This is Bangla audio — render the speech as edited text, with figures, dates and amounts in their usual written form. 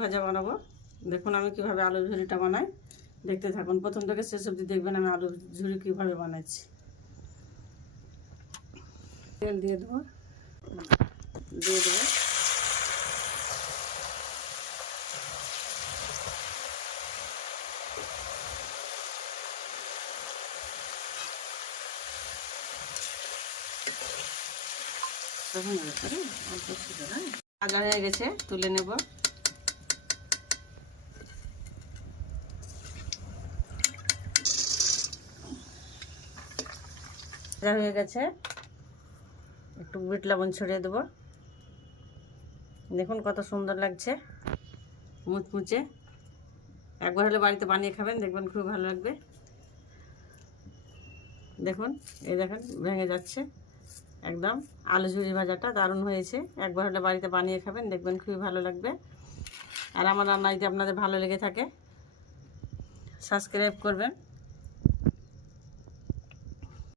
ভাজা বানাবো। দেখুন আমি কিভাবে আলুর ঝুড়িটা বানাই, দেখতে থাকুন। প্রথম থেকে শেষ অবধি দেখবেন আমি আলুর ঝুড়ি কিভাবে বানাচ্ছি। তেল দিয়ে দেবো, ভাজা হয়ে গেছে, তুলে নেব। ভাজা হয়ে গেছে, একটু বিট লবণ ছড়িয়ে দেবো। দেখুন কত সুন্দর লাগছে, মুচমুচে। একবার হলে বাড়িতে বানিয়ে খাবেন, দেখবেন খুব ভালো লাগবে। দেখুন, এই দেখেন ভেঙে যাচ্ছে একদম। আলু ঝুড়ি ভাজাটা দারুণ হয়েছে। একবার হলে বাড়িতে বানিয়ে খাবেন, দেখবেন খুবই ভালো লাগবে। আর আমার রান্না যদি আপনাদের ভালো লেগে থাকে, সাবস্ক্রাইব করবেন।